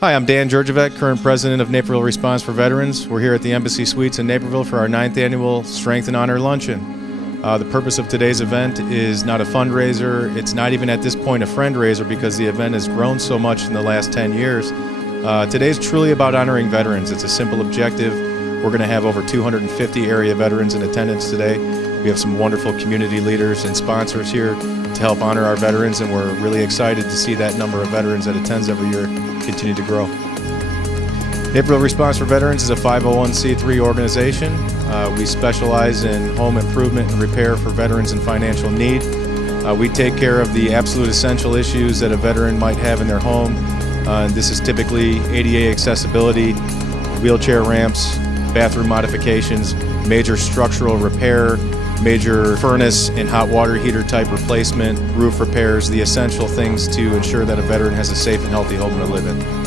Hi, I'm Dan Georgievec, current president of Naperville Responds For Veterans. We're here at the Embassy Suites in Naperville for our 9th annual Strength Honor Luncheon. The purpose of today's event is not a fundraiser. It's not even at this point a friend-raiser because the event has grown so much in the last 10 years. Today is truly about honoring veterans. It's a simple objective. We're going to have over 250 area veterans in attendance today. We have some wonderful community leaders and sponsors here to help honor our veterans, and we're really excited to see that number of veterans that attends every year continue to grow. Naperville Responds For Veterans is a 501c3 organization. We specialize in home improvement and repair for veterans in financial need. We take care of the absolute essential issues that a veteran might have in their home. This is typically ADA accessibility, wheelchair ramps, bathroom modifications, major structural repair, major furnace and hot water heater type replacement, roof repairs, the essential things to ensure that a veteran has a safe and healthy home to live in.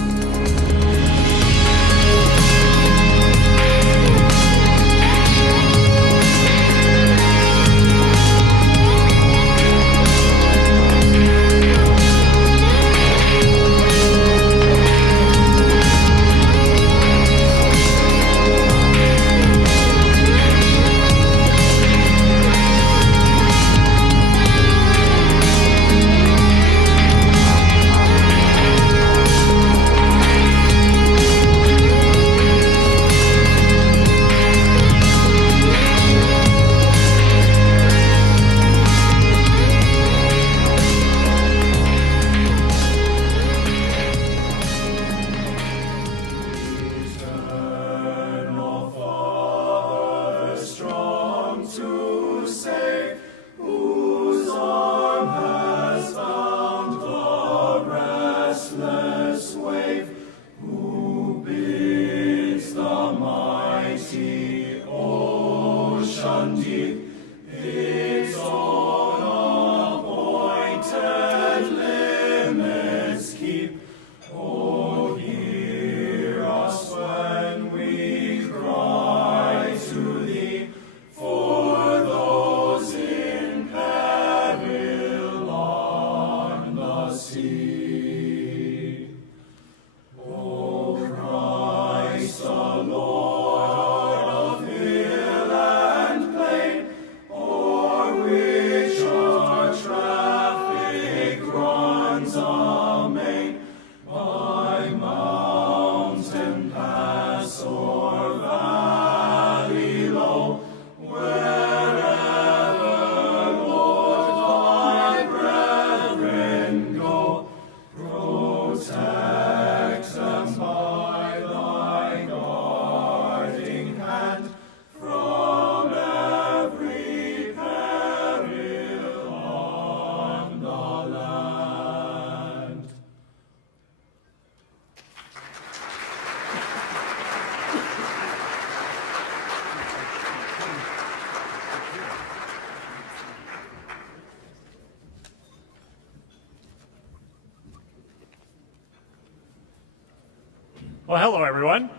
Well, hello, everyone.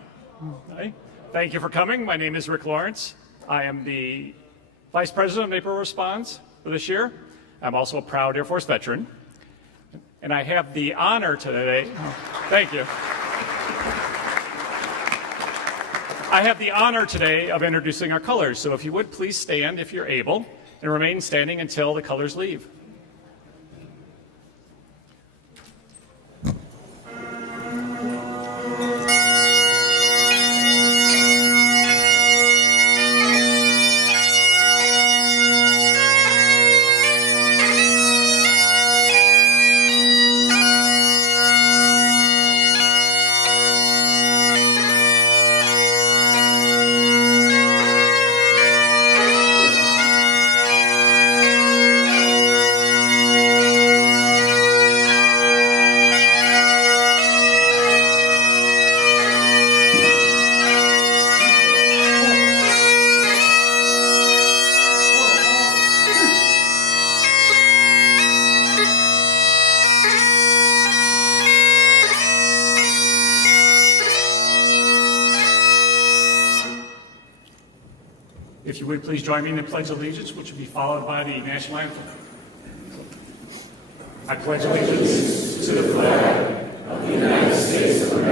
Hi. Thank you for coming. My name is Rick Lawrence. I am the Vice President of Naperville Responds for this year. I'm also a proud Air Force veteran. And I have the honor today, thank you. I have the honor today of introducing our colors. So if you would please stand if you're able and remain standing until the colors leave. If you would please join me in the Pledge of Allegiance, which will be followed by the national anthem. I pledge allegiance to the flag of the United States of America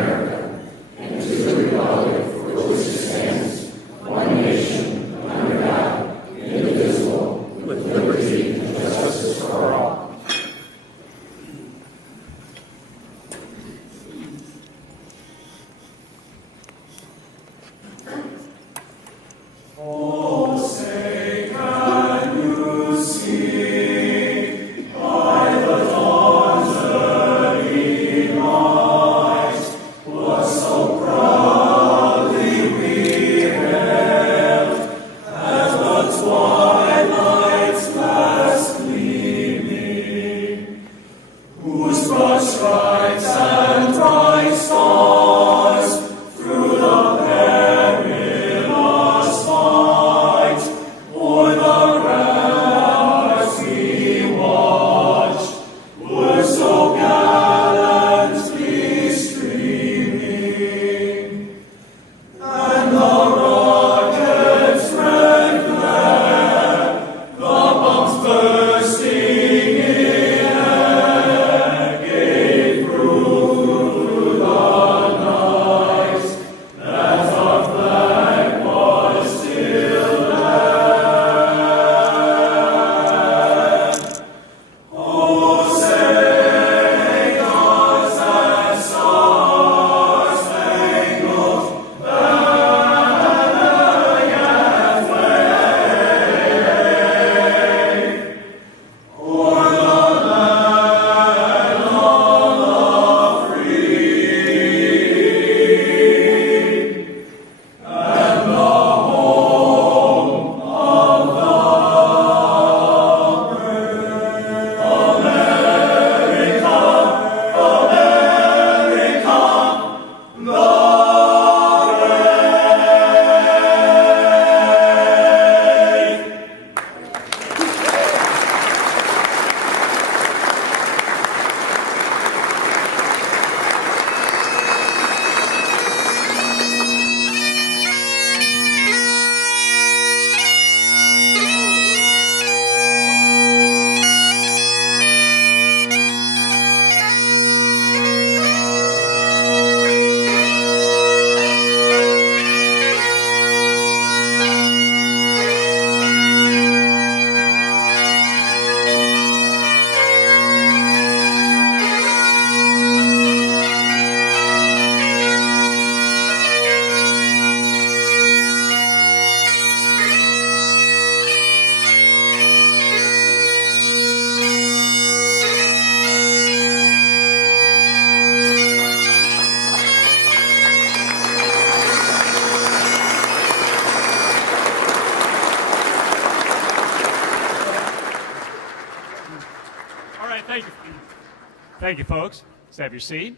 Thank you, folks. So have your seat.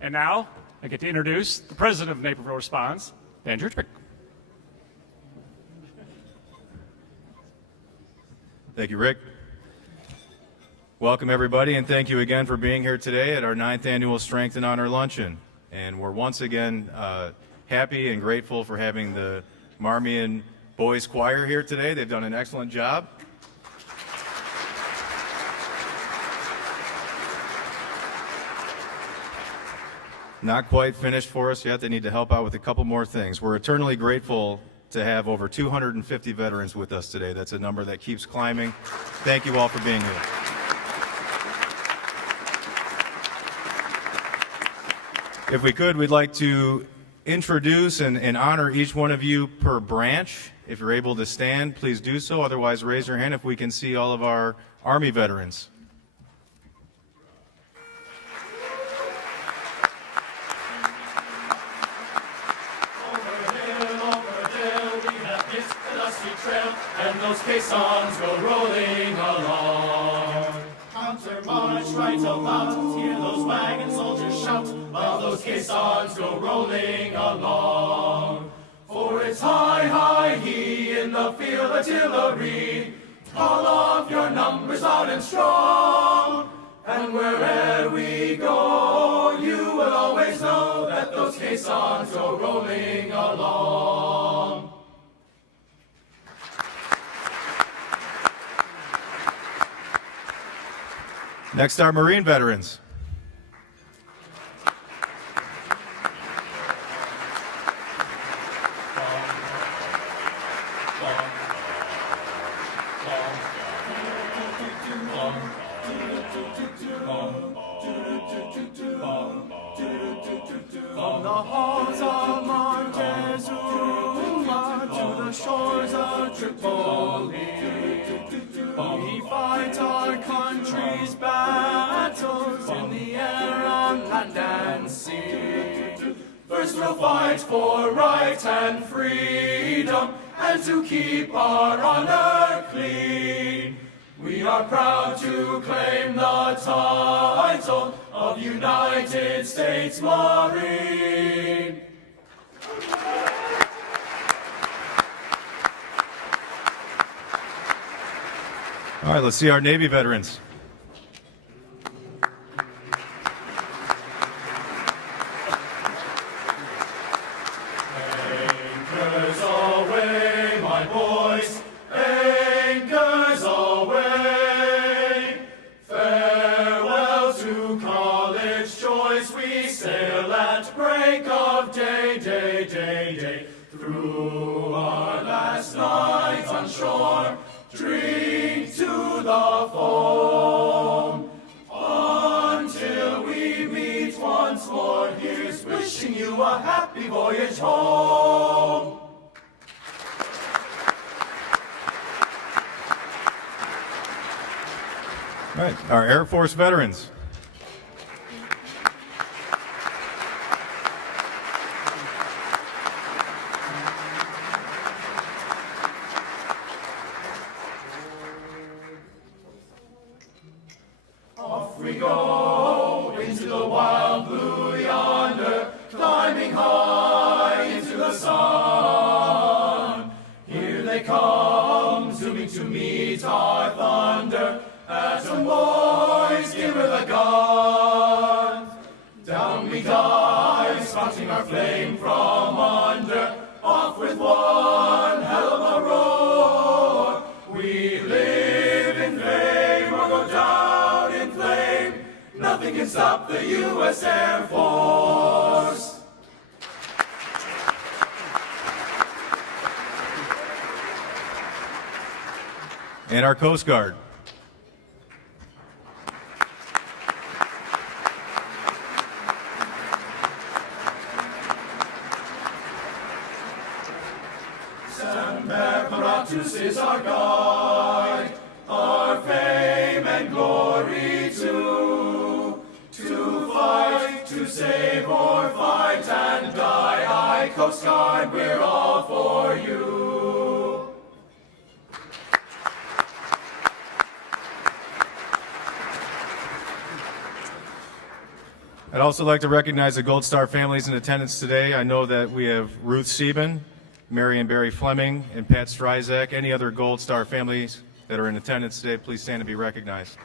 And now I get to introduce the president of Naperville Responds, Ben Churchwick. Thank you, Rick. Welcome, everybody, and thank you again for being here today at our 9th annual Strength Honor Luncheon. And we're once again happy and grateful for having the Marmion Boys Choir here today. They've done an excellent job. Not quite finished for us yet. They need to help out with a couple more things. We're eternally grateful to have over 250 veterans with us today. That's a number that keeps climbing. Thank you all for being here. If we could, we'd like to introduce and honor each one of you per branch. If you're able to stand, please do so. Otherwise, raise your hand if we can see all of our Army veterans. And those caissons go rolling along. Counter march right about, hear those wagon soldiers shout, while those caissons go rolling along. For it's high, high, he in the field artillery. Call off your numbers loud and strong. And wherever we go, you will always know that those caissons go rolling along. Next, our Marine veterans. From the halls of Montezuma to the shores of Tripoli, we fight our country's battles in the air, on land and sea. First we'll fight for right and freedom, and to keep our honor clean. We are proud to claim the title of United States Marine. All right, let's see our Navy veterans. Anchors away, my boys, anchors away. Farewell to college joys, we sail at break of day, day, day, day. Through our last night on shore, drink to the foam, until we meet once more. Here's wishing you a happy voyage home. All right, our Air Force veterans. Off we go into the wild blue yonder, climbing high into the sun. Here they come, zooming to meet our thunder. Atom boys, give her the gun. Down we dive, spouting our flame from under. Off with one hell of a roar. We live in fame or go down in flame. Nothing can stop the U.S. Air Force. And our Coast Guard. Apparatus is our guide, our fame and glory too. To fight, to save or fight and die, aye, Coast Guard, we're all for you. I'd also like to recognize the Gold Star families in attendance today. I know that we have Ruth Sieben, Mary and Barry Fleming, and Pat Stryzak. Any other Gold Star families that are in attendance today, please stand and be recognized.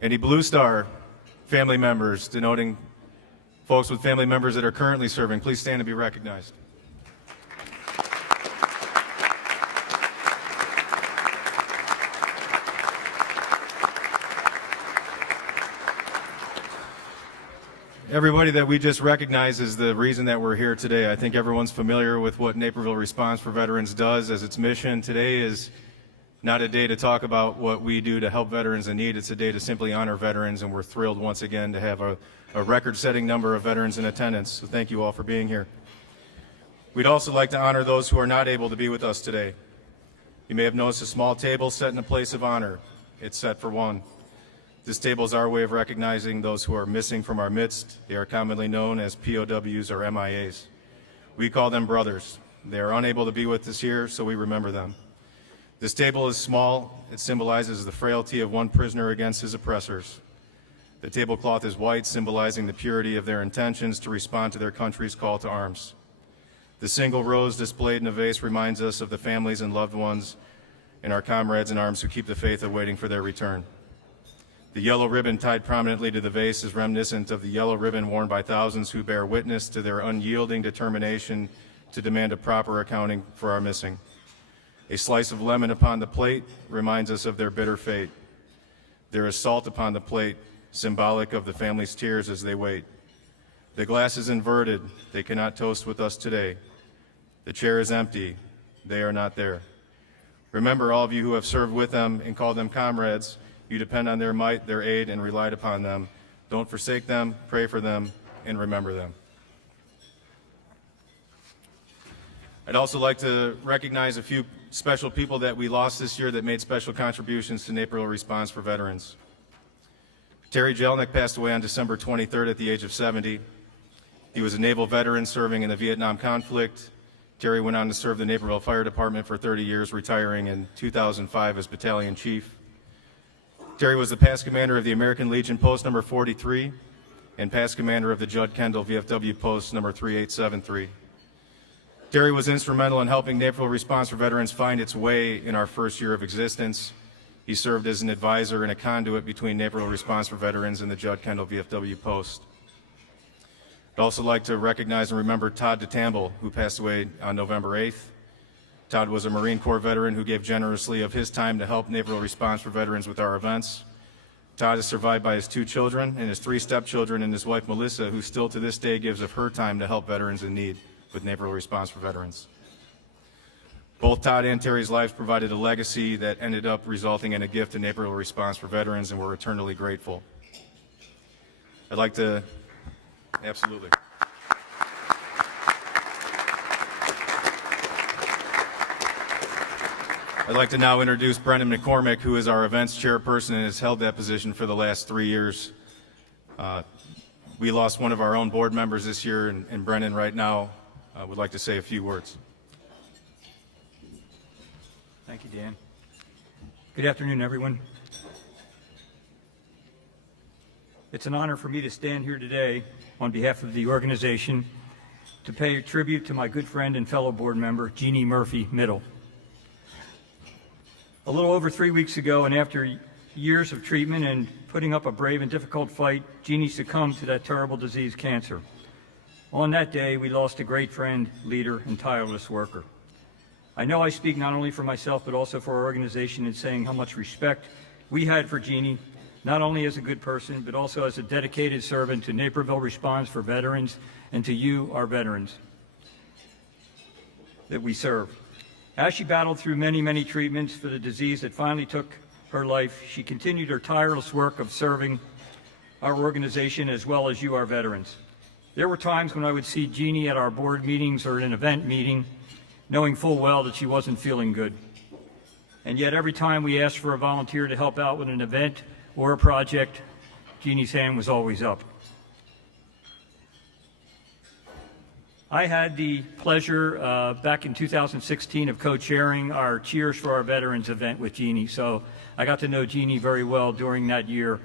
Any Blue Star family members, denoting folks with family members that are currently serving, please stand and be recognized. Everybody that we just recognized is the reason that we're here today. I think everyone's familiar with what Naperville Responds for Veterans does as its mission. Today is not a day to talk about what we do to help veterans in need. It's a day to simply honor veterans, and we're thrilled once again to have a record-setting number of veterans in attendance. So thank you all for being here. We'd also like to honor those who are not able to be with us today. You may have noticed a small table set in a place of honor. It's set for one. This table is our way of recognizing those who are missing from our midst. They are commonly known as POWs or MIAs. We call them brothers. They are unable to be with us here, so we remember them. This table is small. It symbolizes the frailty of one prisoner against his oppressors. The tablecloth is white, symbolizing the purity of their intentions to respond to their country's call to arms. The single rose displayed in a vase reminds us of the families and loved ones and our comrades in arms who keep the faith of waiting for their return. The yellow ribbon tied prominently to the vase is reminiscent of the yellow ribbon worn by thousands who bear witness to their unyielding determination to demand a proper accounting for our missing. A slice of lemon upon the plate reminds us of their bitter fate. There is salt upon the plate, symbolic of the family's tears as they wait. The glass is inverted. They cannot toast with us today. The chair is empty. They are not there. Remember, all of you who have served with them and called them comrades, you depend on their might, their aid, and relied upon them. Don't forsake them, pray for them, and remember them. I'd also like to recognize a few special people that we lost this year that made special contributions to Naperville Responds for Veterans. Terry Jellinek passed away on December 23rd at the age of 70. He was a naval veteran serving in the Vietnam conflict. Terry went on to serve the Naperville Fire Department for 30 years, retiring in 2005 as battalion chief. Terry was the past commander of the American Legion Post number 43 and past commander of the Judd Kendall VFW Post number 3873. Terry was instrumental in helping Naperville Response for Veterans find its way in our first year of existence. He served as an advisor and a conduit between Naperville Response for Veterans and the Judd Kendall VFW Post. I'd also like to recognize and remember Todd DeTamble, who passed away on November 8th. Todd was a Marine Corps veteran who gave generously of his time to help Naperville Response for Veterans with our events. Todd is survived by his 2 children and his 3 stepchildren and his wife Melissa, who still to this day gives of her time to help veterans in need with Naperville Response for Veterans. Both Todd and Terry's lives provided a legacy that ended up resulting in a gift to Naperville Response for Veterans, and we're eternally grateful. I'd like to, absolutely. I'd like to now introduce Brendan McCormick, who is our events chairperson and has held that position for the last 3 years. We lost one of our own board members this year, and Brendan right now would like to say a few words. Thank you, Dan. Good afternoon, everyone. It's an honor for me to stand here today on behalf of the organization to pay tribute to my good friend and fellow board member, Jeannie Murphy Middle. A little over 3 weeks ago, and after years of treatment and putting up a brave and difficult fight, Jeannie succumbed to that terrible disease, cancer. On that day, we lost a great friend, leader, and tireless worker. I know I speak not only for myself, but also for our organization in saying how much respect we had for Jeannie, not only as a good person, but also as a dedicated servant to Naperville Responds for Veterans and to you, our veterans, that we serve. As she battled through many, many treatments for the disease that finally took her life, she continued her tireless work of serving our organization as well as you, our veterans. There were times when I would see Jeannie at our board meetings or at an event meeting, knowing full well that she wasn't feeling good. And yet every time we asked for a volunteer to help out with an event or a project, Jeannie's hand was always up. I had the pleasure back in 2016 of co-chairing our Cheers for Our Veterans event with Jeannie, so I got to know Jeannie very well during that year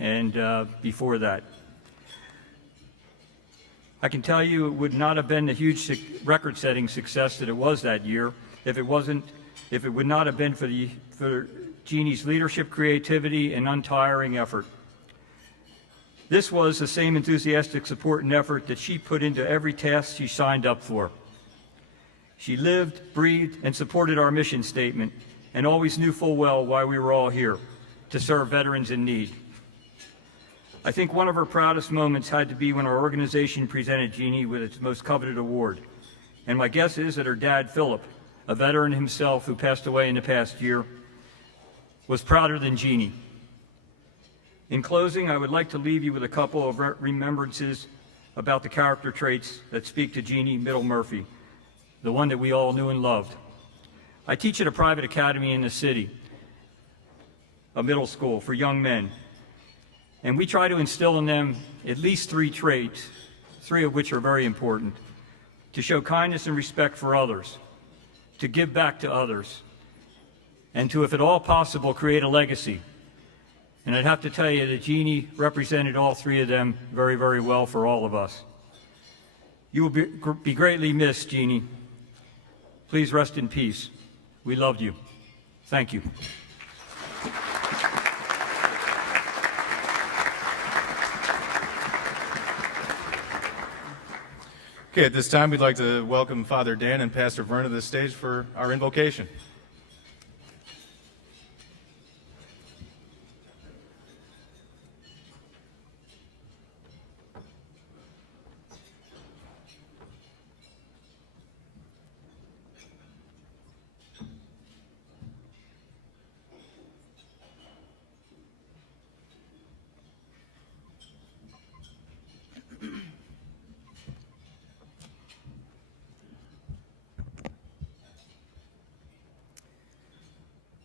and before that. I can tell you it would not have been the huge record-setting success that it was that year if it would not have been for Jeannie's leadership, creativity, and untiring effort. This was the same enthusiastic support and effort that she put into every task she signed up for. She lived, breathed, and supported our mission statement, and always knew full well why we were all here, to serve veterans in need. I think one of her proudest moments had to be when our organization presented Jeannie with its most coveted award. And my guess is that her dad, Philip, a veteran himself who passed away in the past year, was prouder than Jeannie. In closing, I would like to leave you with a couple of remembrances about the character traits that speak to Jeannie Murphy, the one that we all knew and loved. I teach at a private academy in the city, a middle school for young men, and we try to instill in them at least 3 traits, 3 of which are very important: to show kindness and respect for others, to give back to others, and to, if at all possible, create a legacy. And I'd have to tell you that Jeannie represented all 3 of them very, very well for all of us. You will be greatly missed, Jeannie. Please rest in peace. We loved you. Thank you. Okay, at this time, we'd like to welcome Father Dan and Pastor Vern to the stage for our invocation.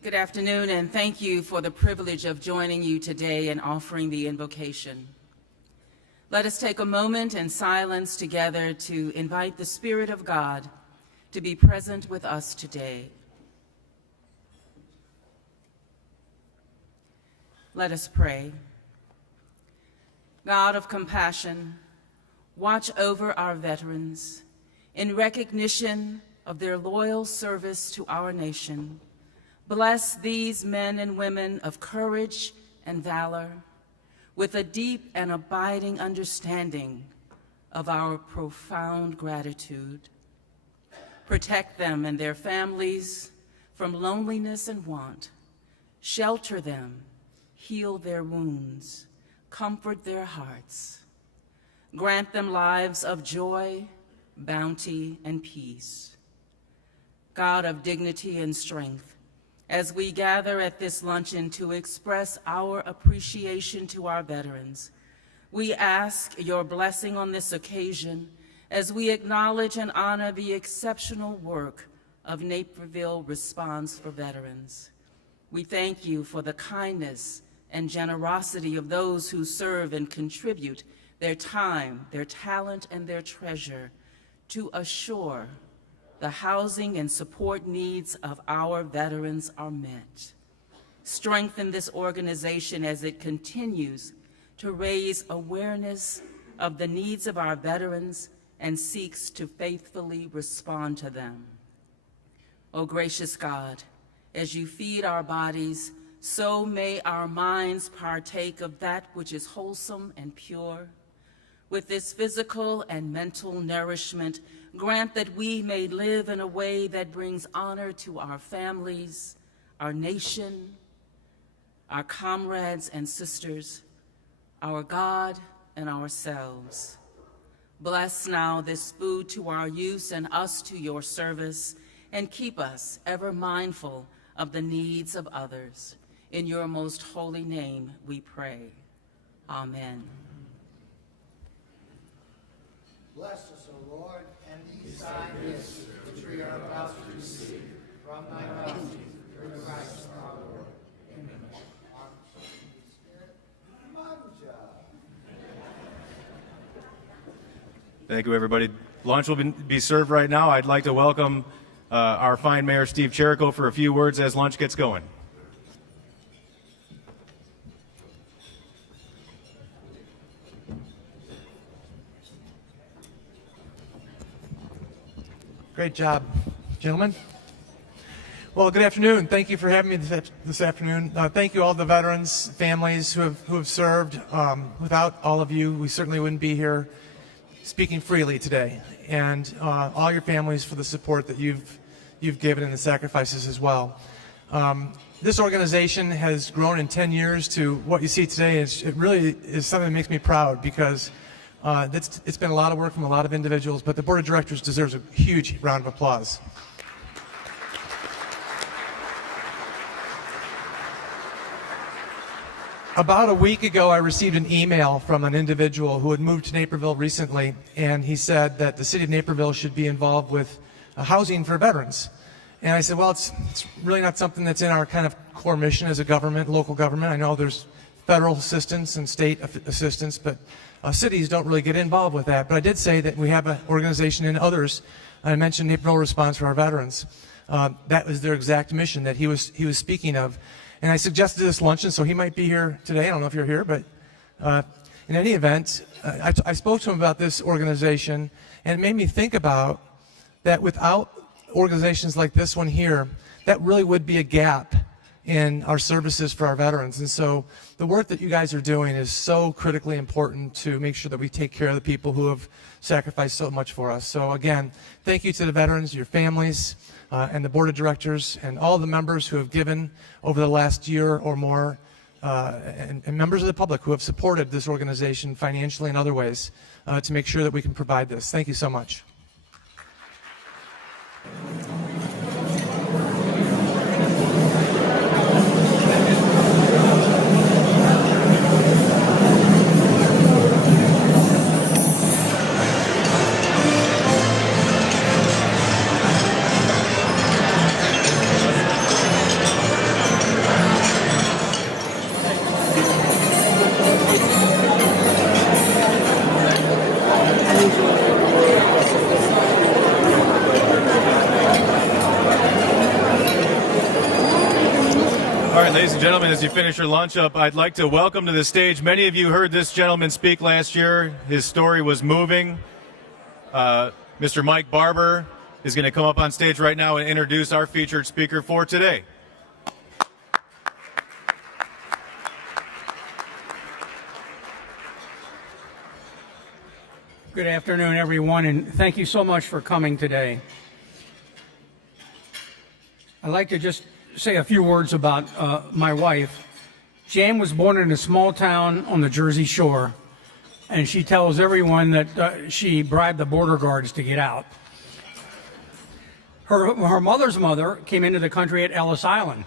Good afternoon, and thank you for the privilege of joining you today and offering the invocation. Let us take a moment in silence together to invite the Spirit of God to be present with us today. Let us pray. God of compassion, watch over our veterans in recognition of their loyal service to our nation. Bless these men and women of courage and valor with a deep and abiding understanding of our profound gratitude. Protect them and their families from loneliness and want. Shelter them, heal their wounds, comfort their hearts. Grant them lives of joy, bounty, and peace. God of dignity and strength, as we gather at this luncheon to express our appreciation to our veterans, we ask your blessing on this occasion as we acknowledge and honor the exceptional work of Naperville Responds for Veterans. We thank you for the kindness and generosity of those who serve and contribute their time, their talent, and their treasure to assure the housing and support needs of our veterans are met. Strengthen this organization as it continues to raise awareness of the needs of our veterans and seeks to faithfully respond to them. O gracious God, as you feed our bodies, so may our minds partake of that which is wholesome and pure. With this physical and mental nourishment, grant that we may live in a way that brings honor to our families, our nation, our comrades and sisters, our God, and ourselves. Bless now this food to our use and us to your service, and keep us ever mindful of the needs of others. In your most holy name we pray. Amen. Bless us, O Lord, and these thy gifts, which we are about to receive from thy bounty, through Christ our Lord. Amen. Thank you, everybody. Lunch will be served right now. I'd like to welcome our fine Mayor Steve Cherico for a few words as lunch gets going. Great job, gentlemen. Well, good afternoon. Thank you for having me this afternoon. Thank you all the veterans, families who have served. Without all of you, we certainly wouldn't be here speaking freely today. And all your families for the support that you've given and the sacrifices as well. This organization has grown in 10 years to what you see today. It really is something that makes me proud because it's been a lot of work from a lot of individuals, but the board of directors deserves a huge round of applause. About a week ago, I received an email from an individual who had moved to Naperville recently, and he said that the city of Naperville should be involved with housing for veterans. And I said, well, it's really not something that's in our kind of core mission as a government, local government. I know there's federal assistance and state assistance, but cities don't really get involved with that. But I did say that we have an organization and others. I mentioned Naperville Responds For Veterans. That was their exact mission that he was speaking of. And I suggested this luncheon, so he might be here today. I don't know if you're here, but in any event, I spoke to him about this organization, and it made me think about that without organizations like this one here, that really would be a gap in our services for our veterans. And so the work that you guys are doing is so critically important to make sure that we take care of the people who have sacrificed so much for us. So again, thank you to the veterans, your families, and the board of directors, and all the members who have given over the last year or more, and members of the public who have supported this organization financially and other ways to make sure that we can provide this. Thank you so much. Ladies and gentlemen, as you finish your lunch up, I'd like to welcome to the stage. Many of you heard this gentleman speak last year. His story was moving. Mr. Mike Barber is going to come up on stage right now and introduce our featured speaker for today. Good afternoon, everyone, and thank you so much for coming today. I'd like to just say a few words about my wife. Jan was born in a small town on the Jersey Shore, and she tells everyone that she bribed the border guards to get out. Her mother's mother came into the country at Ellis Island.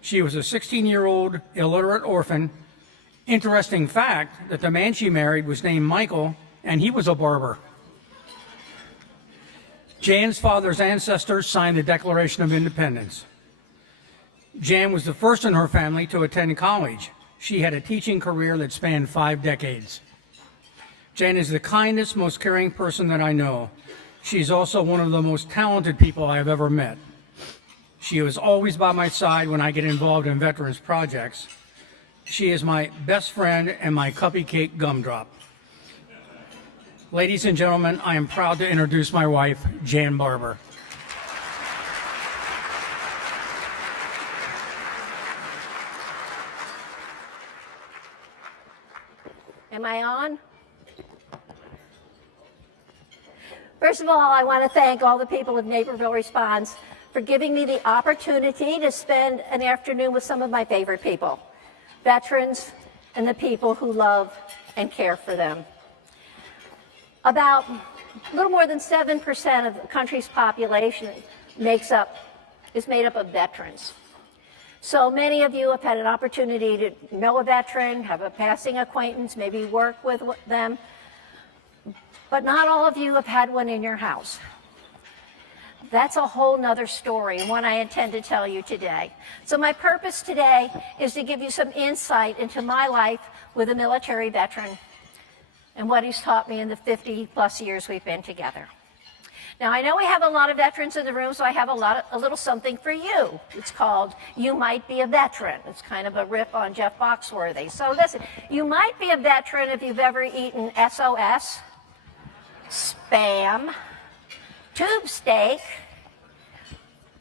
She was a 16-year-old illiterate orphan. Interesting fact that the man she married was named Michael, and he was a barber. Jan's father's ancestors signed the Declaration of Independence. Jan was the first in her family to attend college. She had a teaching career that spanned 5 decades. Jan is the kindest, most caring person that I know. She's also one of the most talented people I have ever met. She is always by my side when I get involved in veterans projects. She is my best friend and my cupcake gumdrop. Ladies and gentlemen, I am proud to introduce my wife, Jan Barbour. Am I on? First of all, I want to thank all the people of Naperville Responds for giving me the opportunity to spend an afternoon with some of my favorite people, veterans and the people who love and care for them. About a little more than 7% of the country's population is made up of veterans. So many of you have had an opportunity to know a veteran, have a passing acquaintance, maybe work with them, but not all of you have had one in your house. That's a whole nother story, and one I intend to tell you today. So my purpose today is to give you some insight into my life with a military veteran and what he's taught me in the 50-plus years we've been together. Now, I know we have a lot of veterans in the room, so I have a little something for you. It's called You Might Be a Veteran. It's kind of a riff on Jeff Foxworthy. So listen, you might be a veteran if you've ever eaten SOS, Spam, tube steak,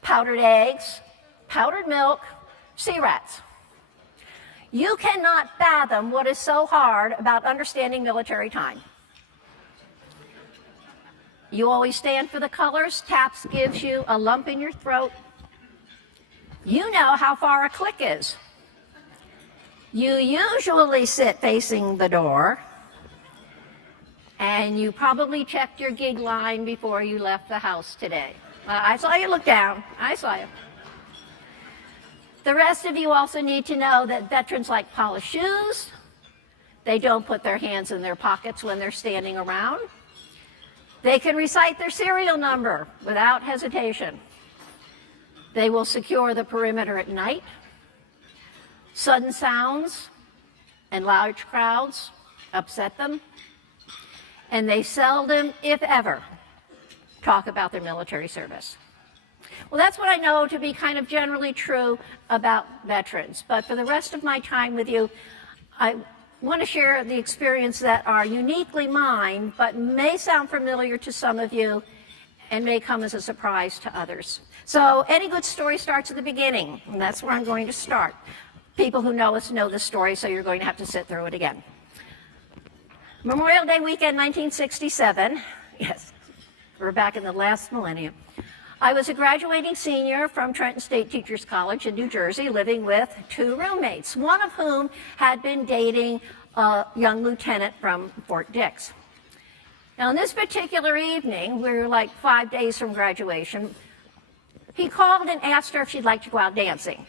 powdered eggs, powdered milk, sea rats. You cannot fathom what is so hard about understanding military time. You always stand for the colors. TAPS gives you a lump in your throat. You know how far a click is. You usually sit facing the door, and you probably checked your gig line before you left the house today. I saw you look down. I saw you. The rest of you also need to know that veterans like polished shoes. They don't put their hands in their pockets when they're standing around. They can recite their serial number without hesitation. They will secure the perimeter at night. Sudden sounds and large crowds upset them. And they seldom, if ever, talk about their military service. Well, that's what I know to be kind of generally true about veterans. But for the rest of my time with you, I want to share the experience that are uniquely mine, but may sound familiar to some of you and may come as a surprise to others. So any good story starts at the beginning, and that's where I'm going to start. People who know us know this story, so you're going to have to sit through it again. Memorial Day weekend, 1967. Yes, we're back in the last millennium. I was a graduating senior from Trenton State Teachers College in New Jersey, living with two roommates, one of whom had been dating a young lieutenant from Fort Dix. Now, on this particular evening, we were like 5 days from graduation, he called and asked her if she'd like to go out dancing.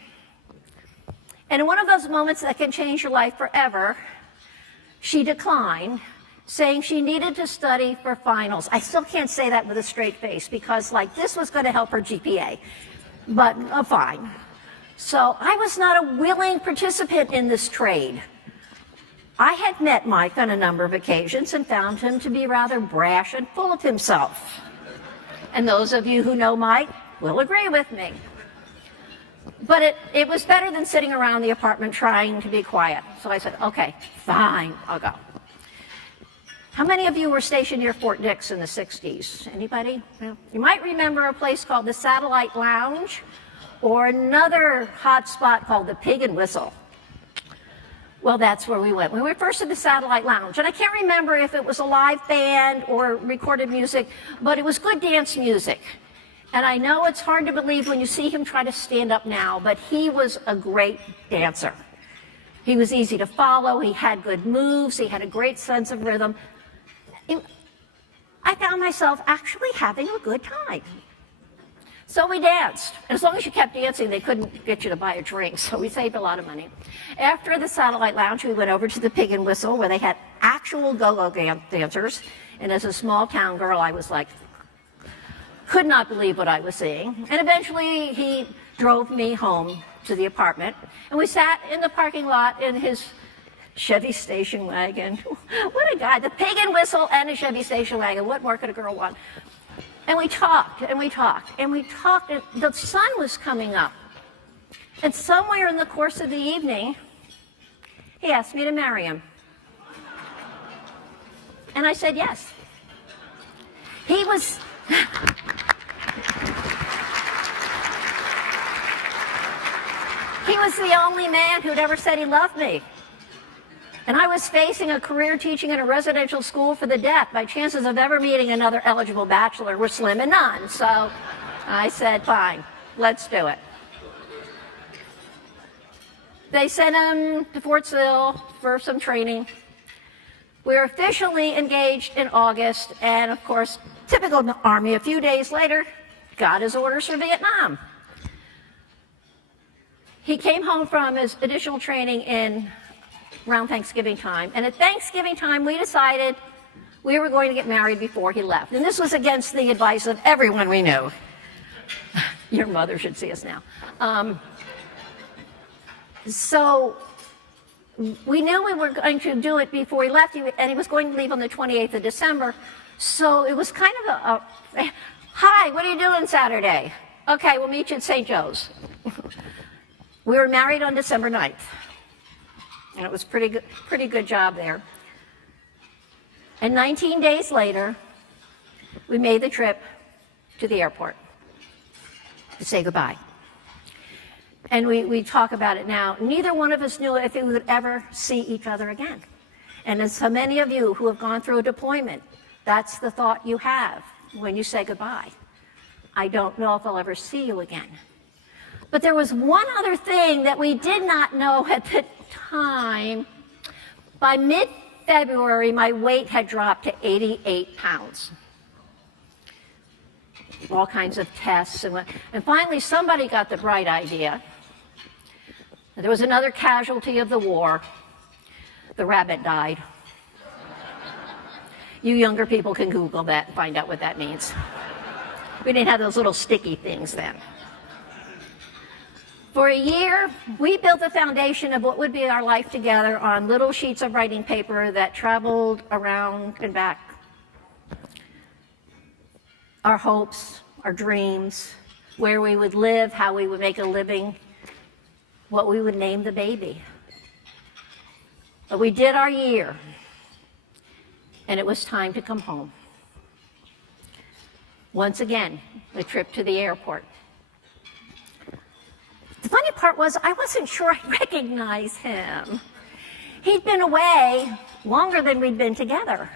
And in one of those moments that can change your life forever, she declined, saying she needed to study for finals. I still can't say that with a straight face because, like, this was going to help her GPA, but fine. So I was not a willing participant in this trade. I had met Mike on a number of occasions and found him to be rather brash and full of himself. And those of you who know Mike will agree with me. But it was better than sitting around the apartment trying to be quiet. So I said, okay, fine, I'll go. How many of you were stationed near Fort Dix in the 60s? Anybody? Well, you might remember a place called the Satellite Lounge or another hot spot called the Pig and Whistle. Well, that's where we went. We went first to the Satellite Lounge, and I can't remember if it was a live band or recorded music, but it was good dance music. And I know it's hard to believe when you see him try to stand up now, but he was a great dancer. He was easy to follow, he had good moves, he had a great sense of rhythm. I found myself actually having a good time. So we danced. And as long as you kept dancing, they couldn't get you to buy a drink, so we saved a lot of money. After the Satellite Lounge, we went over to the Pig and Whistle, where they had actual go-go dancers. And as a small town girl, I was like, could not believe what I was seeing. And eventually, he drove me home to the apartment. And we sat in the parking lot in his Chevy station wagon. What a guy. The Pig and Whistle and a Chevy station wagon. What more could a girl want? And we talked, and we talked, and we talked, and the sun was coming up. And somewhere in the course of the evening, he asked me to marry him. And I said yes. He was... He was the only man who'd ever said he loved me. And I was facing a career teaching in a residential school for the deaf. My chances of ever meeting another eligible bachelor were slim and none. So I said, fine, let's do it. They sent him to Fort Sill for some training. We were officially engaged in August, and of course, typical Army, a few days later, got his orders for Vietnam. He came home from his additional training in around Thanksgiving time. And at Thanksgiving time, we decided we were going to get married before he left. And this was against the advice of everyone we knew. Your mother should see us now. So we knew we were going to do it before he left, and he was going to leave on the 28th of December. So it was kind of Hi, what are you doing Saturday? Okay, we'll meet you at St. Joe's. We were married on December 9th, and it was pretty good job there. And 19 days later, we made the trip to the airport to say goodbye. And we talk about it now. Neither one of us knew if we would ever see each other again. And as so many of you who have gone through a deployment, that's the thought you have when you say goodbye. I don't know if I'll ever see you again. But there was one other thing that we did not know at the time. By mid-February, my weight had dropped to 88 pounds. All kinds of tests. And finally, somebody got the bright idea. There was another casualty of the war. The rabbit died. You younger people can Google that and find out what that means. We didn't have those little sticky things then. For a year, we built the foundation of what would be our life together on little sheets of writing paper that traveled around and back. Our hopes, our dreams, where we would live, how we would make a living, what we would name the baby. But we did our year, and it was time to come home. Once again, the trip to the airport. The funny part was I wasn't sure I'd recognize him. He'd been away longer than we'd been together.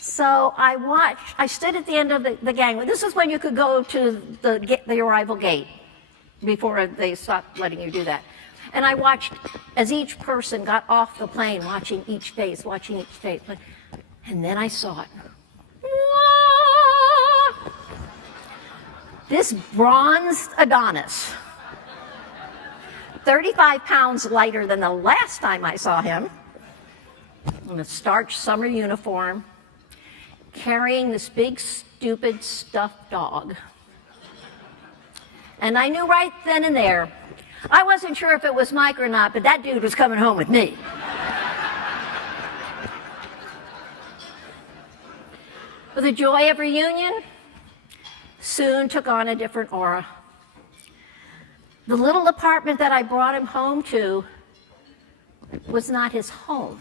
So I stood at the end of the gangway. This is when you could go to the arrival gate before they stopped letting you do that. And I watched as each person got off the plane, watching each face. And then I saw it. This bronzed Adonis, 35 pounds lighter than the last time I saw him, in a starched summer uniform, carrying this big, stupid, stuffed dog. And I knew right then and there, I wasn't sure if it was Mike or not, but that dude was coming home with me. But the joy of reunion soon took on a different aura. The little apartment that I brought him home to was not his home.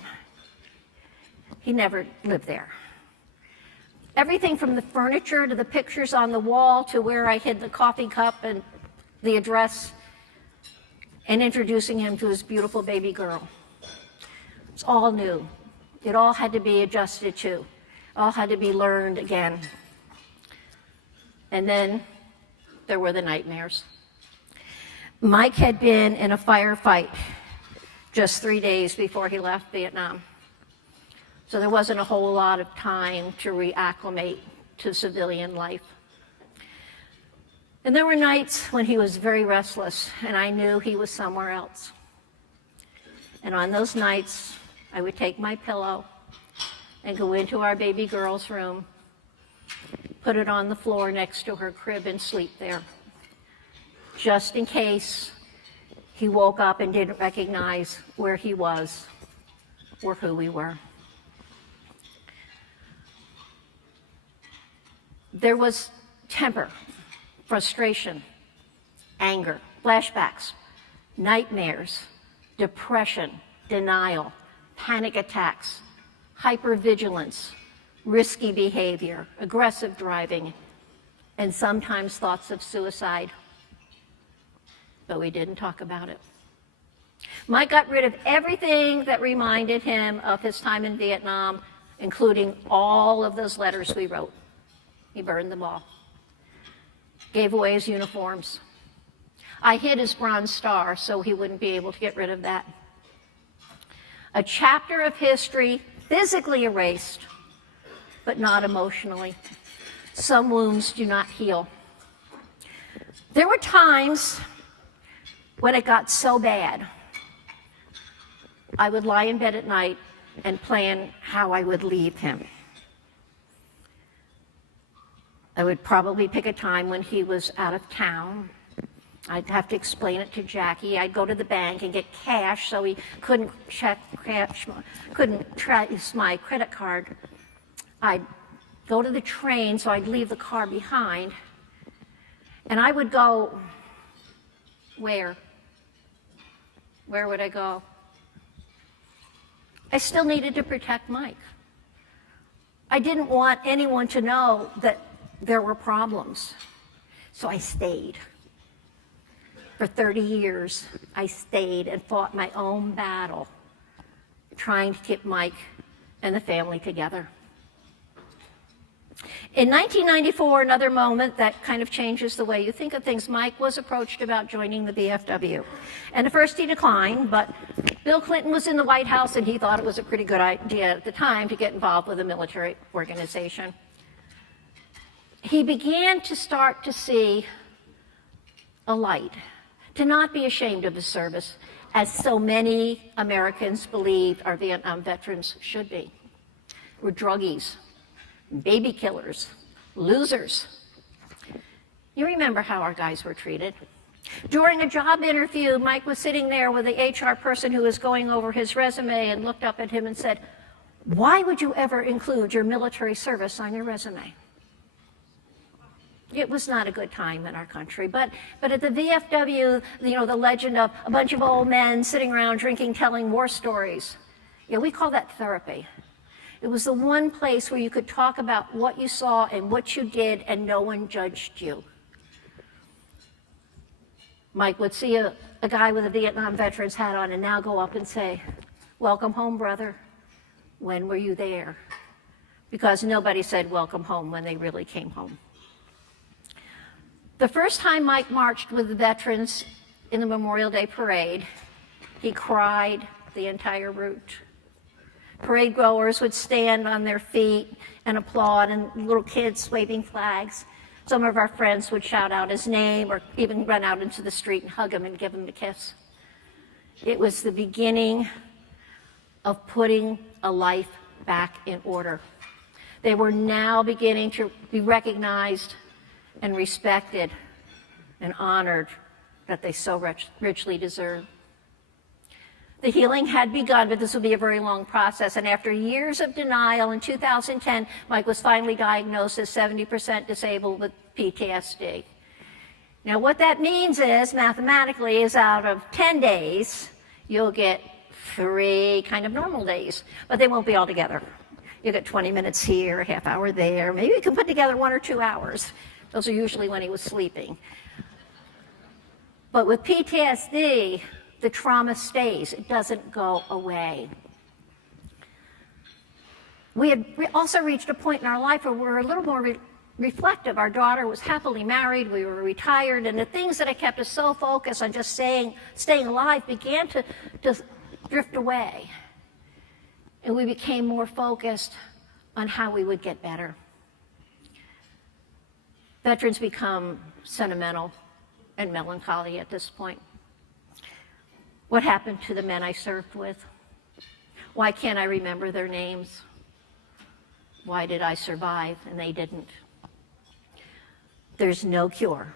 He never lived there. Everything from the furniture to the pictures on the wall to where I hid the coffee cup and the address and introducing him to his beautiful baby girl. It's all new. It all had to be adjusted to. It all had to be learned again. And then there were the nightmares. Mike had been in a firefight just 3 days before he left Vietnam. So there wasn't a whole lot of time to reacclimate to civilian life. And there were nights when he was very restless, and I knew he was somewhere else. And on those nights, I would take my pillow and go into our baby girl's room, put it on the floor next to her crib and sleep there, just in case he woke up and didn't recognize where he was or who we were. There was temper, frustration, anger, flashbacks, nightmares, depression, denial, panic attacks, hypervigilance, risky behavior, aggressive driving, and sometimes thoughts of suicide. But we didn't talk about it. Mike got rid of everything that reminded him of his time in Vietnam, including all of those letters we wrote. He burned them all. Gave away his uniforms. I hid his Bronze Star so he wouldn't be able to get rid of that. A chapter of history physically erased, but not emotionally. Some wounds do not heal. There were times when it got so bad, I would lie in bed at night and plan how I would leave him. I would probably pick a time when he was out of town. I'd have to explain it to Jackie. I'd go to the bank and get cash so he couldn't trace my credit card. I'd go to the train, so I'd leave the car behind, and I would go, where? Where would I go? I still needed to protect Mike. I didn't want anyone to know that there were problems, so I stayed. For 30 years, I stayed and fought my own battle, trying to keep Mike and the family together. In 1994, another moment that kind of changes the way you think of things, Mike was approached about joining the VFW. And at first he declined, but Bill Clinton was in the White House and he thought it was a pretty good idea at the time to get involved with a military organization. He began to start to see a light, to not be ashamed of his service, as so many Americans believed our Vietnam veterans should be. We're druggies, baby killers, losers. You remember how our guys were treated. During a job interview, Mike was sitting there with the HR person who was going over his resume and looked up at him and said, "Why would you ever include your military service on your resume?" It was not a good time in our country, but at the VFW, the legend of a bunch of old men sitting around drinking, telling war stories, we call that therapy. It was the one place where you could talk about what you saw and what you did, and no one judged you. Mike would see a guy with a Vietnam veteran's hat on and now go up and say, "Welcome home, brother. When were you there?" Because nobody said welcome home when they really came home. The first time Mike marched with the veterans in the Memorial Day parade, he cried the entire route. Parade goers would stand on their feet and applaud, and little kids waving flags. Some of our friends would shout out his name or even run out into the street and hug him and give him a kiss. It was the beginning of putting a life back in order. They were now beginning to be recognized and respected and honored that they so richly deserve. The healing had begun, but this would be a very long process. And after years of denial, in 2010, Mike was finally diagnosed as 70% disabled with PTSD. Now, what that means is, mathematically, is out of 10 days, you'll get 3 kind of normal days, but they won't be all together. You'll get 20 minutes here, a half hour there. Maybe you can put together 1 or 2 hours. Those are usually when he was sleeping. But with PTSD, the trauma stays. It doesn't go away. We had also reached a point in our life where we're a little more reflective. Our daughter was happily married. We were retired. And the things that had kept us so focused on just staying alive began to drift away. And we became more focused on how we would get better. Veterans become sentimental and melancholy at this point. What happened to the men I served with? Why can't I remember their names? Why did I survive and they didn't? There's no cure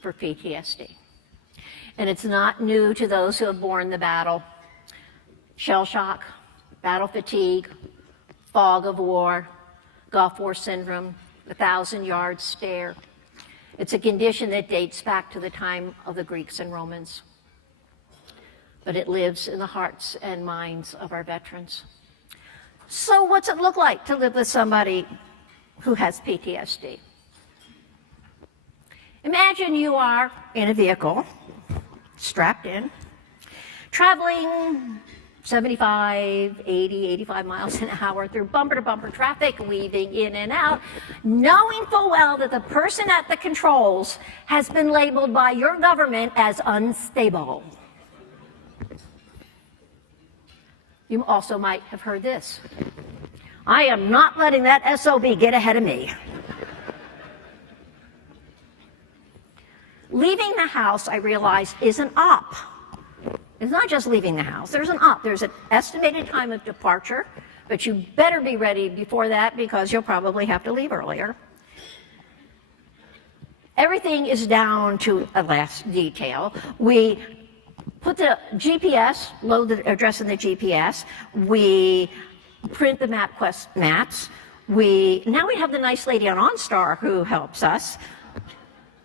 for PTSD. And it's not new to those who have borne the battle. Shell shock, battle fatigue, fog of war, Gulf War syndrome, the 1,000-yard stare. It's a condition that dates back to the time of the Greeks and Romans. But it lives in the hearts and minds of our veterans. So what's it look like to live with somebody who has PTSD? Imagine you are in a vehicle, strapped in, traveling 75, 80, 85 miles an hour through bumper-to-bumper traffic, weaving in and out, knowing full well that the person at the controls has been labeled by your government as unstable. You also might have heard this: "I am not letting that SOB get ahead of me." Leaving the house, I realized, is an op. It's not just leaving the house. There's an op. There's an estimated time of departure, but you better be ready before that because you'll probably have to leave earlier. Everything is down to a last detail. We put the GPS, load the address in the GPS. We print the MapQuest maps. Now we have the nice lady on OnStar who helps us.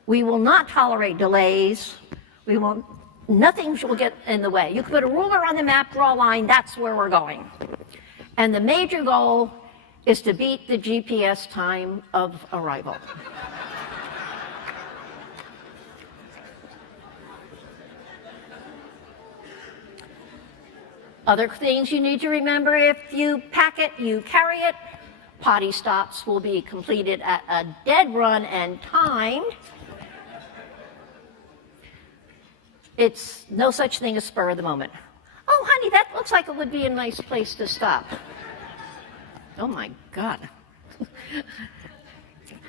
We will not tolerate delays. Nothing will get in the way. You can put a ruler on the map, draw a line, that's where we're going. And the major goal is to beat the GPS time of arrival. Other things you need to remember: if you pack it, you carry it. Potty stops will be completed at a dead run and timed. It's no such thing as spur of the moment. Oh, honey, that looks like it would be a nice place to stop. Oh, my God.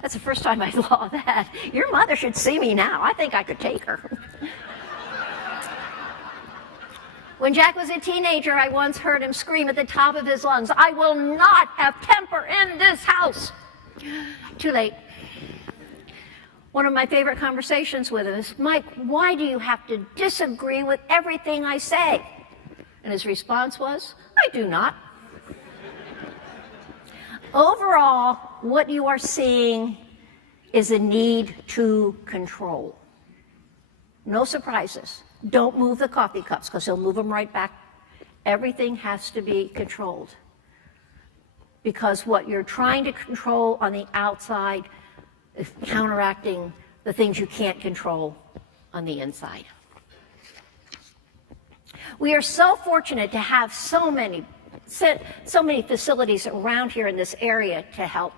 That's the first time I saw that. Your mother should see me now. I think I could take her. When Jack was a teenager, I once heard him scream at the top of his lungs, "I will not have temper in this house." Too late. One of my favorite conversations with him is, "Mike, why do you have to disagree with everything I say?" And his response was, "I do not." Overall, what you are seeing is a need to control. No surprises. Don't move the coffee cups because he'll move them right back. Everything has to be controlled. Because what you're trying to control on the outside is counteracting the things you can't control on the inside. We are so fortunate to have so many facilities around here in this area to help.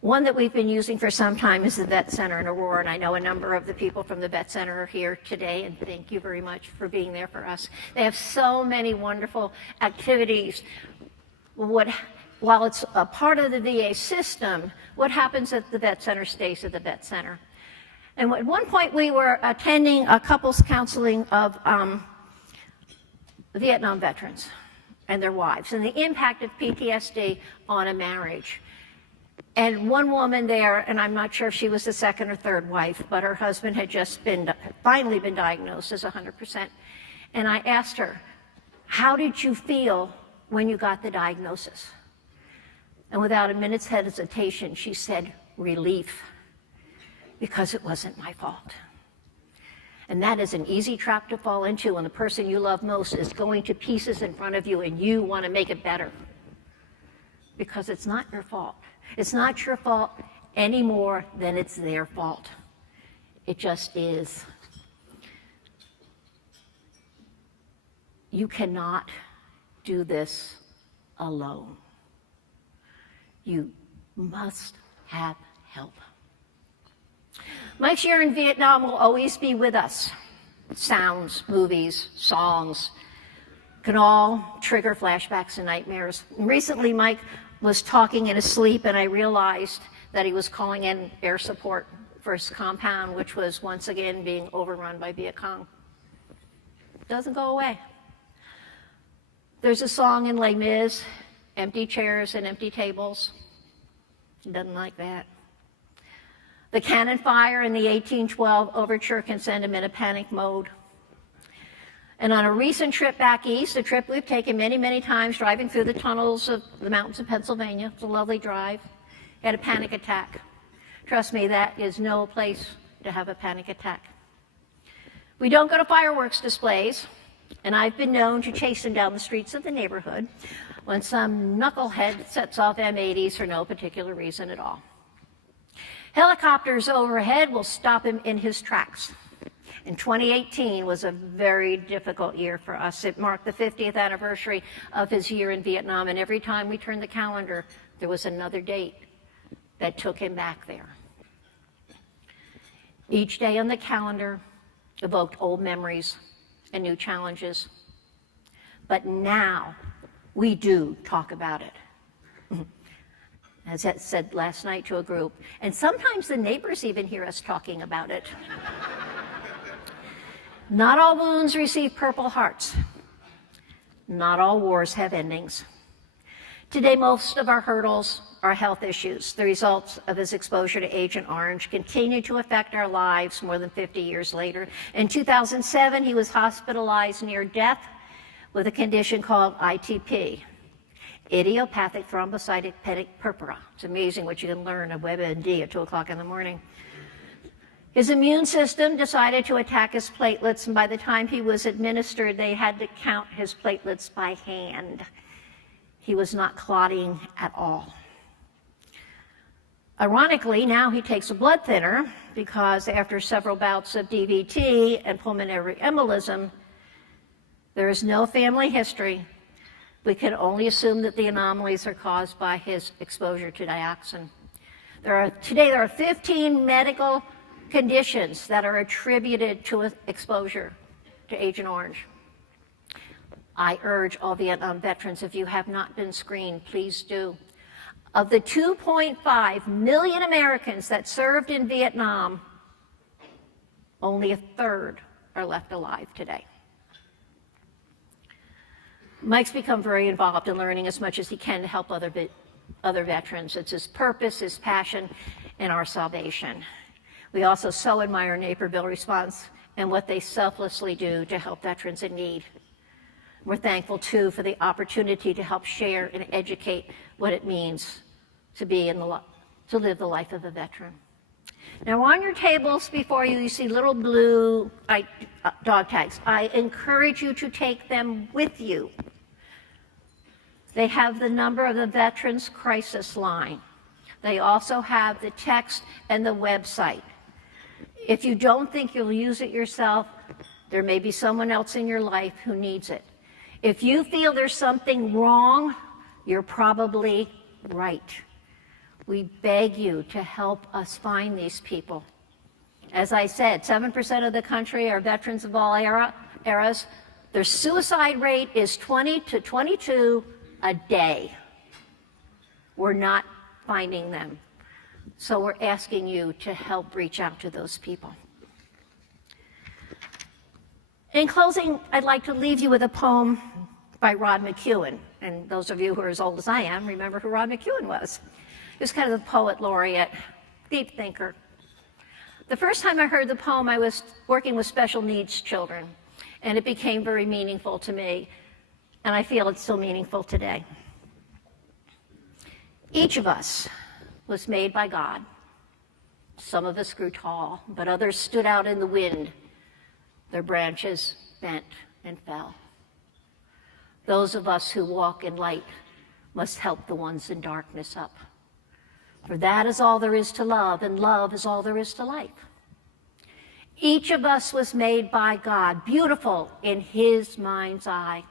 One that we've been using for some time is the Vet Center in Aurora, and I know a number of the people from the Vet Center are here today, and thank you very much for being there for us. They have so many wonderful activities. While it's a part of the VA system, what happens at the Vet Center stays at the Vet Center. And at one point we were attending a couples counseling of Vietnam veterans and their wives, and the impact of PTSD on a marriage. And one woman there, and I'm not sure if she was the second or third wife, but her husband had just finally been diagnosed as 100%. And I asked her, "How did you feel when you got the diagnosis?" And without a minute's hesitation, she said, "Relief, because it wasn't my fault." And that is an easy trap to fall into when the person you love most is going to pieces in front of you and you want to make it better. Because it's not your fault. It's not your fault any more than it's their fault. It just is. You cannot do this alone. You must have help. Mike's year in Vietnam will always be with us. Sounds, movies, songs can all trigger flashbacks and nightmares. Recently, Mike was talking in his sleep, and I realized that he was calling in air support for his compound, which was once again being overrun by Viet Cong. It doesn't go away. There's a song in Les Mis, "Empty chairs and empty tables." He doesn't like that. The cannon fire in the 1812 overture can send him in a panic mode. And on a recent trip back east, a trip we've taken many, many times, driving through the tunnels of the mountains of Pennsylvania, it's a lovely drive, he had a panic attack. Trust me, that is no place to have a panic attack. We don't go to fireworks displays, and I've been known to chase him down the streets of the neighborhood when some knucklehead sets off M80s for no particular reason at all. Helicopters overhead will stop him in his tracks. And 2018 was a very difficult year for us. It marked the 50th anniversary of his year in Vietnam, and every time we turned the calendar, there was another date that took him back there. Each day on the calendar evoked old memories and new challenges. But now we do talk about it. As I said last night to a group, and sometimes the neighbors even hear us talking about it. Not all wounds receive Purple Hearts. Not all wars have endings. Today, most of our hurdles are health issues. The results of his exposure to Agent Orange continue to affect our lives more than 50 years later. In 2007, he was hospitalized near death with a condition called ITP. idiopathic thrombocytopenic purpura. It's amazing what you can learn at WebMD at 2 o'clock in the morning. His immune system decided to attack his platelets, and by the time he was administered, they had to count his platelets by hand. He was not clotting at all. Ironically, now he takes a blood thinner because after several bouts of DVT and pulmonary embolism, there is no family history. We can only assume that the anomalies are caused by his exposure to dioxin. Today there are 15 medical conditions that are attributed to exposure to Agent Orange. I urge all Vietnam veterans, if you have not been screened, please do. Of the 2.5 million Americans that served in Vietnam, only a third are left alive today. Mike's become very involved in learning as much as he can to help other veterans. It's his purpose, his passion, and our salvation. We also so admire Naperville Response and what they selflessly do to help veterans in need. We're thankful, too, for the opportunity to help share and educate what it means to live the life of a veteran. Now, on your tables before you, you see little blue dog tags. I encourage you to take them with you. They have the number of the Veterans Crisis Line. They also have the text and the website. If you don't think you'll use it yourself, there may be someone else in your life who needs it. If you feel there's something wrong, you're probably right. We beg you to help us find these people. As I said, 7% of the country are veterans of all eras. Their suicide rate is 20 to 22 a day. We're not finding them. So we're asking you to help reach out to those people. In closing, I'd like to leave you with a poem by Rod McEwen. And those of you who are as old as I am remember who Rod McEwen was. He was kind of the poet laureate, deep thinker. The first time I heard the poem, I was working with special needs children, and it became very meaningful to me, and I feel it's still meaningful today. Each of us was made by God. Some of us grew tall, but others stood out in the wind. Their branches bent and fell. Those of us who walk in light must help the ones in darkness up. For that is all there is to love, and love is all there is to life. Each of us was made by God, beautiful in His mind's eye.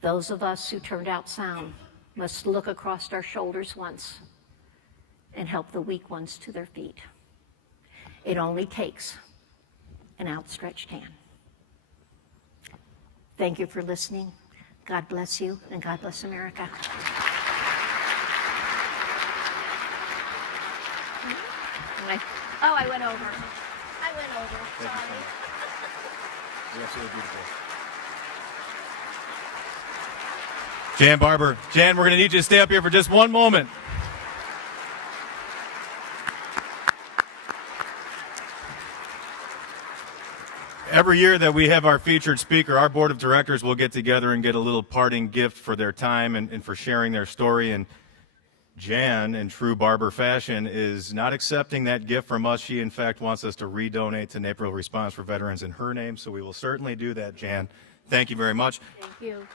Those of us who turned out sound must look across our shoulders once and help the weak ones to their feet. It only takes an outstretched hand. Thank you for listening. God bless you, and God bless America. I went over. Sorry. Jan Barbour. Jan, we're going to need you to stay up here for just one moment. Every year that we have our featured speaker, our board of directors will get together and get a little parting gift for their time and for sharing their story. And Jan, in true Barber fashion, is not accepting that gift from us. She, in fact, wants us to redonate to Naperville Responds for Veterans in her name, so we will certainly do that, Jan. Thank you very much. Thank you.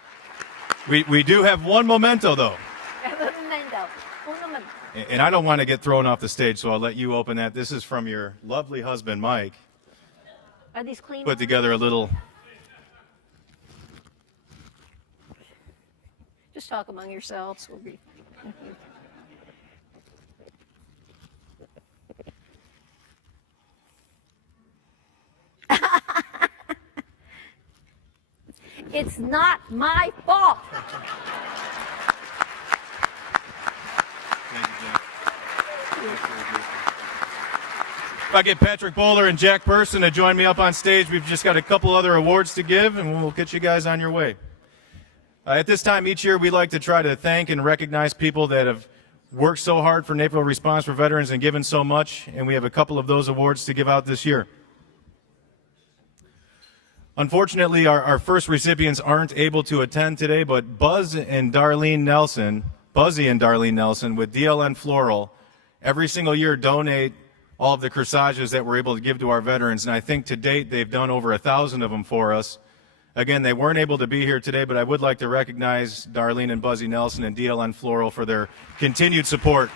We do have one memento, though. And I don't want to get thrown off the stage, so I'll let you open that. This is from your lovely husband, Mike. Are these clean? Put together a little... Just talk among yourselves. We'll be... It's not my fault. Thank you, Jan. If I get Patrick Bowler and Jack Person to join me up on stage, we've just got a couple other awards to give, and we'll get you guys on your way. At this time each year, we like to try to thank and recognize people that have worked so hard for Naperville Response for Veterans and given so much, and we have a couple of those awards to give out this year. Unfortunately, our first recipients aren't able to attend today, but Buzzy and Darlene Nelson with DLN Floral every single year donate all of the corsages that we're able to give to our veterans, and I think to date they've done over 1,000 of them for us. Again, they weren't able to be here today, but I would like to recognize Darlene and Buzzy Nelson and DLN Floral for their continued support.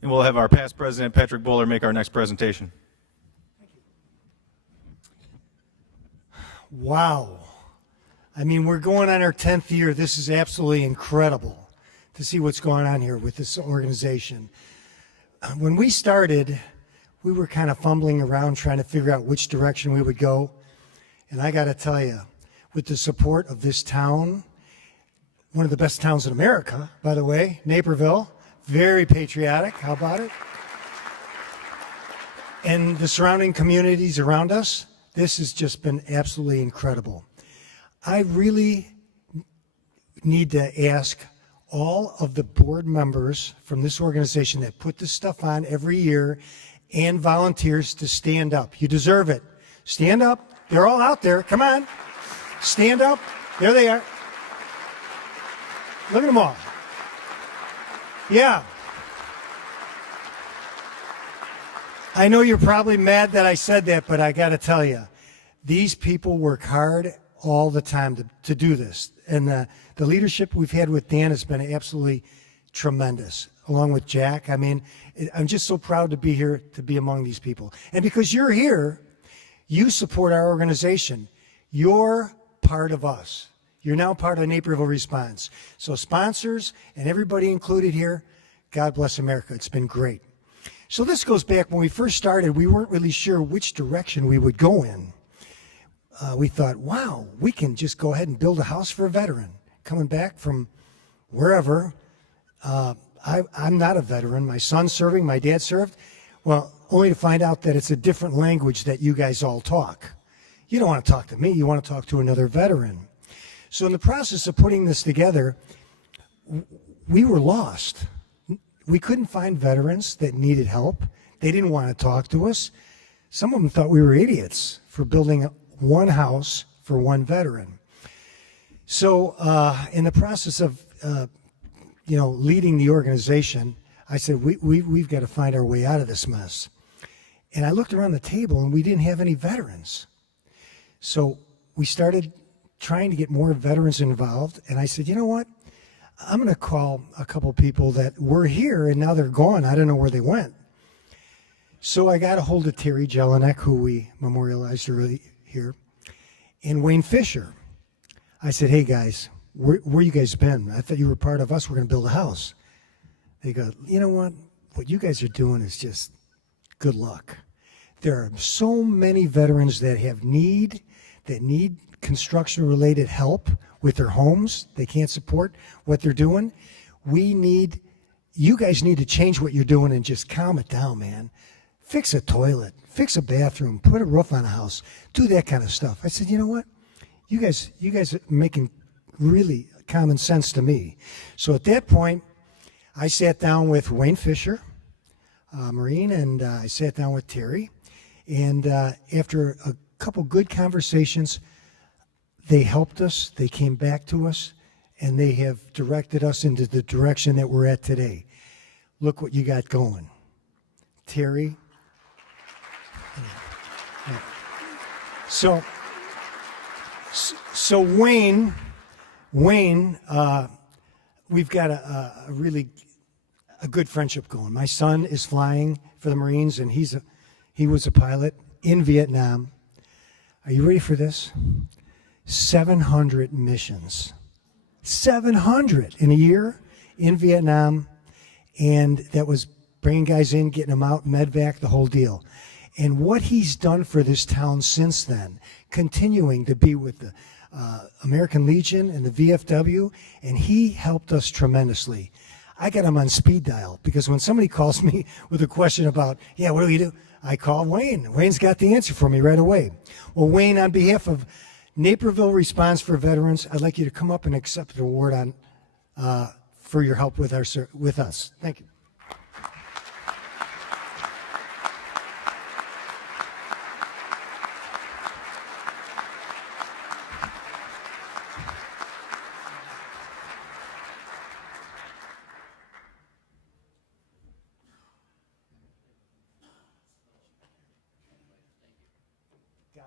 And we'll have our past president, Patrick Bowler, make our next presentation. Wow. I mean, we're going on our 10th year. This is absolutely incredible to see what's going on here with this organization. When we started, we were kind of fumbling around trying to figure out which direction we would go. And I got to tell you, with the support of this town, one of the best towns in America, by the way, Naperville, very patriotic. How about it? And the surrounding communities around us, this has just been absolutely incredible. I really need to ask all of the board members from this organization that put this stuff on every year and volunteers to stand up. You deserve it. Stand up. They're all out there. Come on. Stand up. There they are. Look at them all. Yeah. I know you're probably mad that I said that, but I got to tell you, these people work hard all the time to do this. And the leadership we've had with Dan has been absolutely tremendous, along with Jack. I mean, I'm just so proud to be here, to be among these people. And because you're here, you support our organization. You're part of us. You're now part of Naperville Responds. So sponsors and everybody included here, God bless America. It's been great. So this goes back when we first started, we weren't really sure which direction we would go in. We thought, wow, we can just go ahead and build a house for a veteran coming back from wherever. I'm not a veteran. My son's serving, my dad served. Well, only to find out that it's a different language that you guys all talk. You don't want to talk to me. You want to talk to another veteran. So in the process of putting this together, we were lost. We couldn't find veterans that needed help. They didn't want to talk to us. Some of them thought we were idiots for building one house for one veteran. So in the process of leading the organization, I said, we've got to find our way out of this mess. And I looked around the table and we didn't have any veterans. So we started trying to get more veterans involved. And I said, you know what? I'm going to call a couple people that were here and now they're gone. I don't know where they went. So I got a hold of Terry Jellinek, who we memorialized early here, and Wayne Fisher. I said, hey guys, where you guys been? I thought you were part of us. We're going to build a house. They go, you know what? What you guys are doing is just good luck. There are so many veterans that need construction-related help with their homes. They can't support what they're doing. You guys need to change what you're doing and just calm it down, man. Fix a toilet, fix a bathroom, put a roof on a house, do that kind of stuff. I said, you know what? You guys are making really common sense to me. So at that point, I sat down with Wayne Fisher, Marine, and I sat down with Terry. And after a couple good conversations, they helped us, they came back to us, and they have directed us into the direction that we're at today. Look what you got going. Terry. So Wayne, we've got a really good friendship going. My son is flying for the Marines, and he was a pilot in Vietnam. Are you ready for this? 700 missions. 700 in a year in Vietnam, and that was bringing guys in, getting them out, medvac, the whole deal. And what he's done for this town since then, continuing to be with the American Legion and the VFW, and he helped us tremendously. I got him on speed dial because when somebody calls me with a question about, what do you do? I call Wayne. Wayne's got the answer for me right away. Well, Wayne, on behalf of Naperville Responds for Veterans, I'd like you to come up and accept an award for your help with us. Thank you.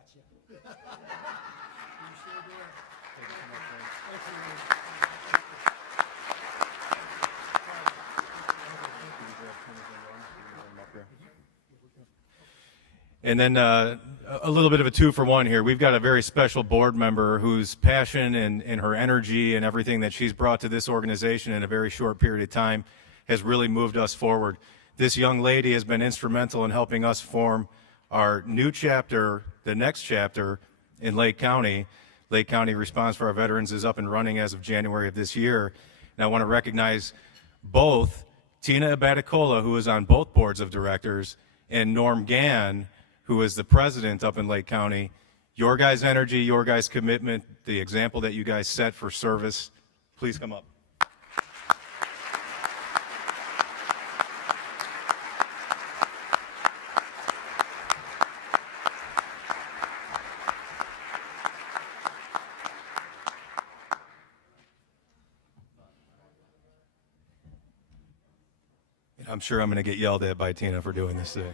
got you. You sure do. And then a little bit of a 2-for-1 here. We've got a very special board member whose passion and her energy and everything that she's brought to this organization in a very short period of time has really moved us forward. This young lady has been instrumental in helping us form our new chapter, the next chapter in Lake County. Lake County Responds for Our Veterans is up and running as of January of this year. And I want to recognize both Tina Abaticola, who is on both boards of directors, and Norm Gann, who is the president up in Lake County. Your guys' energy, your guys' commitment, the example that you guys set for service, please come up. I'm sure I'm going to get yelled at by Tina for doing this today.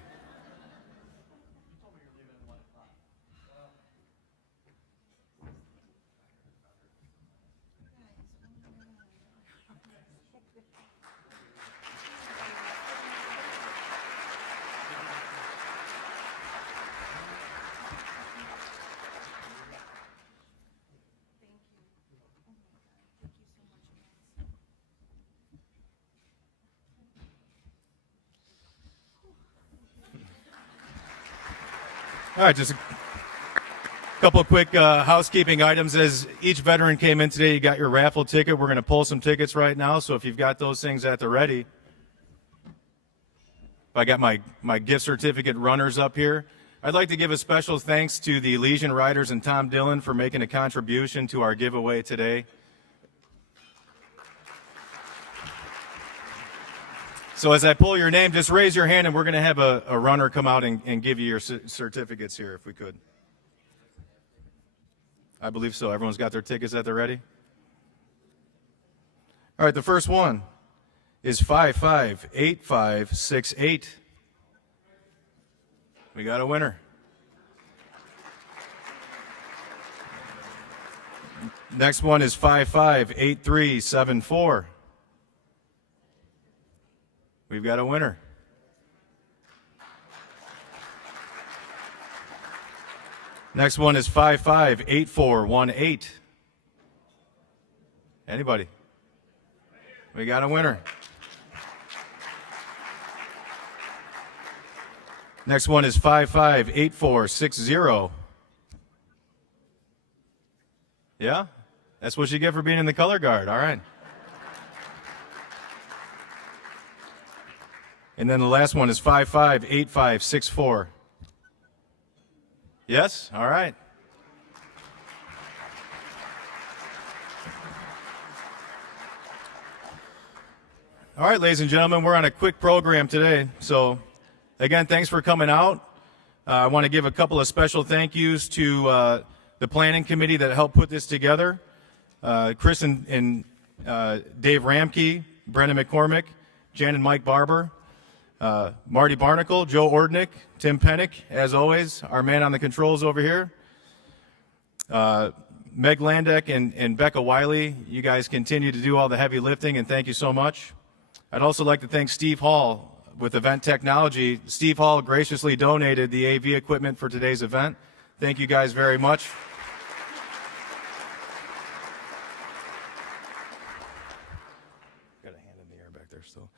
All right, just a couple of quick housekeeping items. As each veteran came in today, you got your raffle ticket. We're going to pull some tickets right now, so if you've got those things at the ready. I got my gift certificate runners up here. I'd like to give a special thanks to the Legion Riders and Tom Dillon for making a contribution to our giveaway today. So as I pull your name, just raise your hand and we're going to have a runner come out and give you your certificates here if we could. I believe so. Everyone's got their tickets at the ready? All right, the first one is 558568. We got a winner. Next one is 558374. We've got a winner. Next one is 558418. Anybody? We got a winner. Next one is 558460. Yeah? That's what you get for being in the color guard. All right. And then the last one is 558564. Yes? All right. All right, ladies and gentlemen, we're on a quick program today. So, again, thanks for coming out. I want to give a couple of special thank yous to the planning committee that helped put this together. Chris and Dave Ramke, Brendan McCormick, Jan and Mike Barbour, Marty Barnacle, Joe Ordnick, Tim Pennick, as always, our man on the controls over here. Meg Landek and Becca Wiley, you guys continue to do all the heavy lifting, and thank you so much. I'd also like to thank Steve Hall with Event Technology. Steve Hall graciously donated the AV equipment for today's event. Thank you guys very much. Got a hand in the air back there still.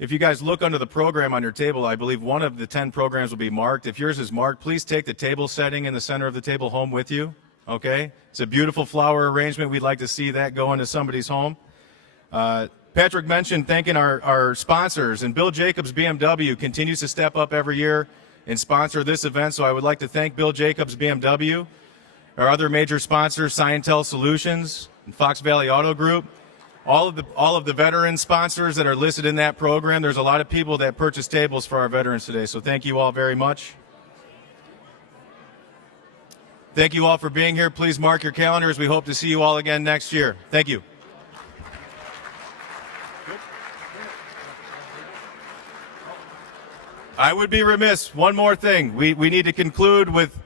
If you guys look under the program on your table, I believe one of the 10 programs will be marked. If yours is marked, please take the table setting in the center of the table home with you, okay? It's a beautiful flower arrangement. We'd like to see that go into somebody's home. Patrick mentioned thanking our sponsors, and Bill Jacobs BMW continues to step up every year and sponsor this event, so I would like to thank Bill Jacobs BMW, our other major sponsors, Scientel Solutions and Fox Valley Auto Group. All of the veteran sponsors that are listed in that program. There's a lot of people that purchase tables for our veterans today, so thank you all very much. Thank you all for being here. Please mark your calendars. We hope to see you all again next year. Thank you. I would be remiss. One more thing. We need to conclude with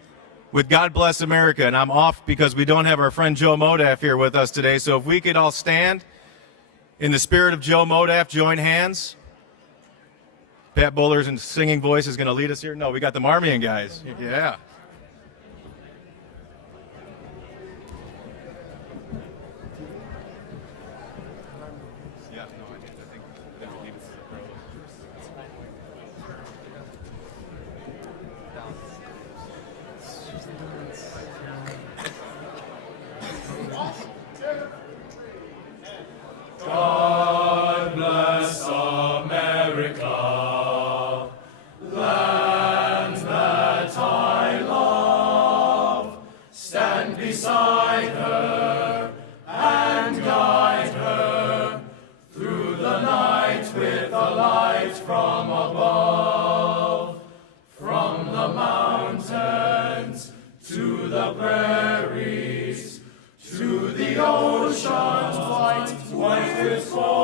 with God Bless America. And I'm off because we don't have our friend Joe Modaff here with us today. So if we could all stand in the spirit of Joe Modaff, join hands. Pat Buller's in singing voice is going to lead us here. No, we got the Marmion guys. Yeah. God bless America, land that I love. Stand beside her and guide her through the night with the light from above. From the mountains to the prairies, to the ocean white with gold.